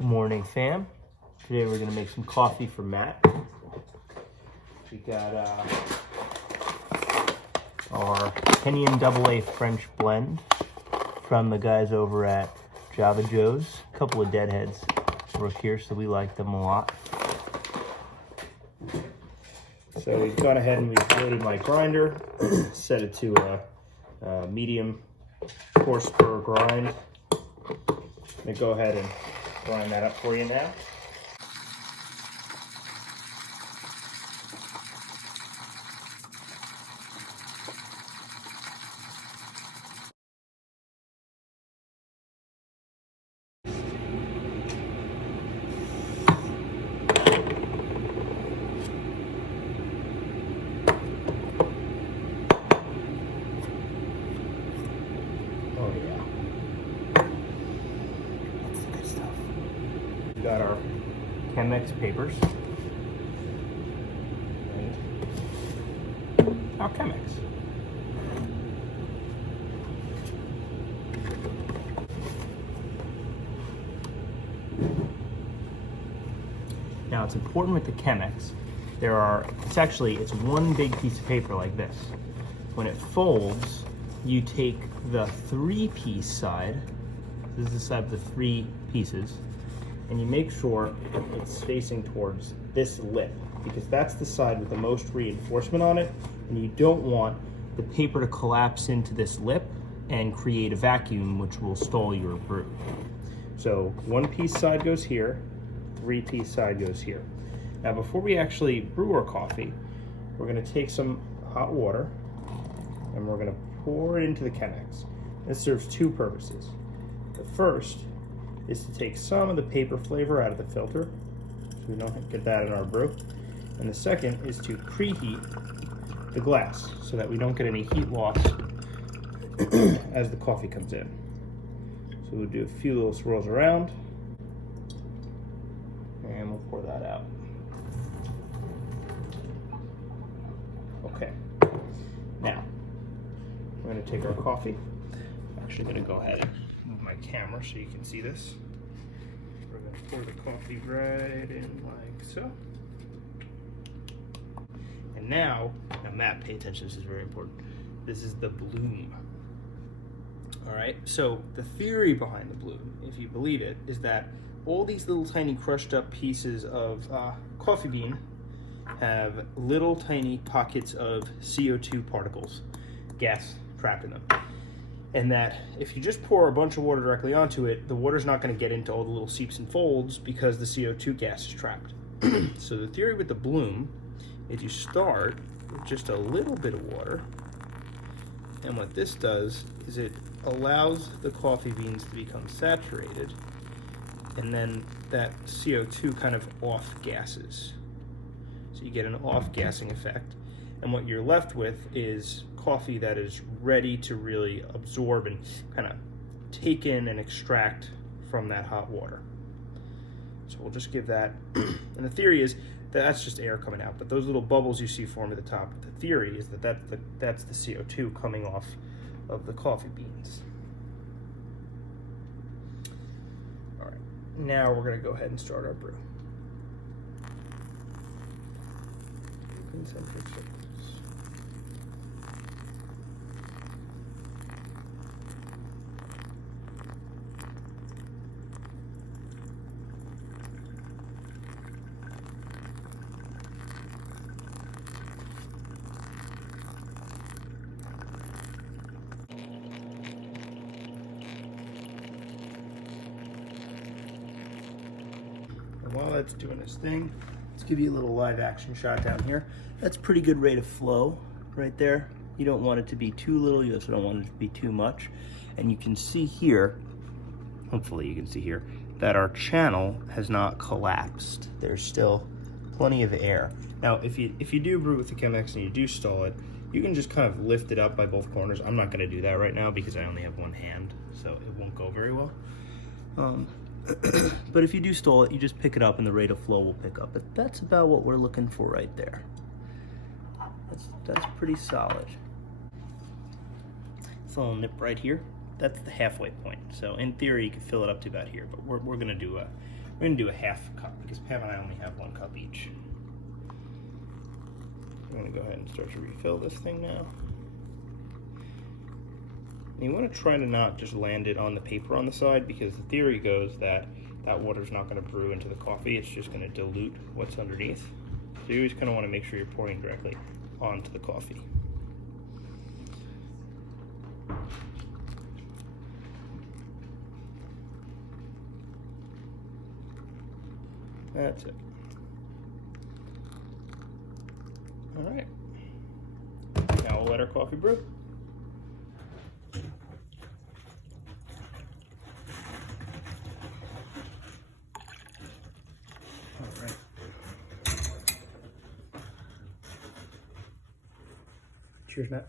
Good morning, fam. Today we're gonna make some coffee for Matt. We got our Kenyan AA French blend from the guys over at Java Joe's. A couple of deadheads work here, so we like them a lot. So we've gone ahead and we've loaded my grinder, set it to a medium horsepower grind. I'm gonna go ahead and grind that up for you now. Oh yeah. That's the good stuff. We got our Chemex papers. And our Chemex. Now it's important with the Chemex, it's one big piece of paper like this. When it folds, you take the 3-piece side, this is the side with the 3 pieces, and you make sure it's facing towards this lip, because that's the side with the most reinforcement on it, and you don't want the paper to collapse into this lip and create a vacuum which will stall your brew. So 1-piece side goes here, 3-piece side goes here. Now before we actually brew our coffee, we're gonna take some hot water and we're gonna pour it into the Chemex. This serves 2 purposes. The first is to take some of the paper flavor out of the filter, so we don't get that in our brew. And the second is to preheat the glass so that we don't get any heat loss as the coffee comes in. So we'll do a few little swirls around and we'll pour that out. Okay, now we're going to take our coffee. I'm actually going to go ahead and move my camera so you can see this. We're going to pour the coffee right in like so. And now Matt, pay attention, this is very important. This is the bloom. All right, so the theory behind the bloom, if you believe it, is that all these little tiny crushed up pieces of coffee bean have little tiny pockets of CO2 particles, gas trapped in them. And that if you just pour a bunch of water directly onto it, the water's not going to get into all the little seeps and folds because the CO2 gas is trapped. So the theory with the bloom is you start with just a little bit of water, and what this does is it allows the coffee beans to become saturated, and then that CO2 kind of off gases. So you get an off gassing effect, and what you're left with is coffee that is ready to really absorb and kind of take in and extract from that hot water. So we'll just give that, and the theory is that that's just air coming out, but those little bubbles you see form at the top, the theory is that that's the CO2 coming off of the coffee beans. All right, now we're gonna go ahead and start our brew. Concentric circles. And while that's doing its thing, let's give you a little live action shot down here. That's pretty good rate of flow right there. You don't want it to be too little, you also don't want it to be too much. And you can see here, hopefully you can see here, that our channel has not collapsed. There's still plenty of air. Now, if you do brew with the Chemex and you do stall it, you can just kind of lift it up by both corners. I'm not gonna do that right now because I only have one hand, so it won't go very well. But if you do stall it, you just pick it up and the rate of flow will pick up. But that's about what we're looking for right there. That's pretty solid. This little nip right here, that's the halfway point. So in theory, you could fill it up to about here, but we're gonna do We're gonna do a half cup because Pam and I only have 1 cup each. I'm gonna go ahead and start to refill this thing now. And you want to try to not just land it on the paper on the side, because the theory goes that that water's not going to brew into the coffee, it's just going to dilute what's underneath. So you always kind of want to make sure you're pouring directly onto the coffee. That's it. All right. Now we'll let our coffee brew. All right. Cheers, Matt.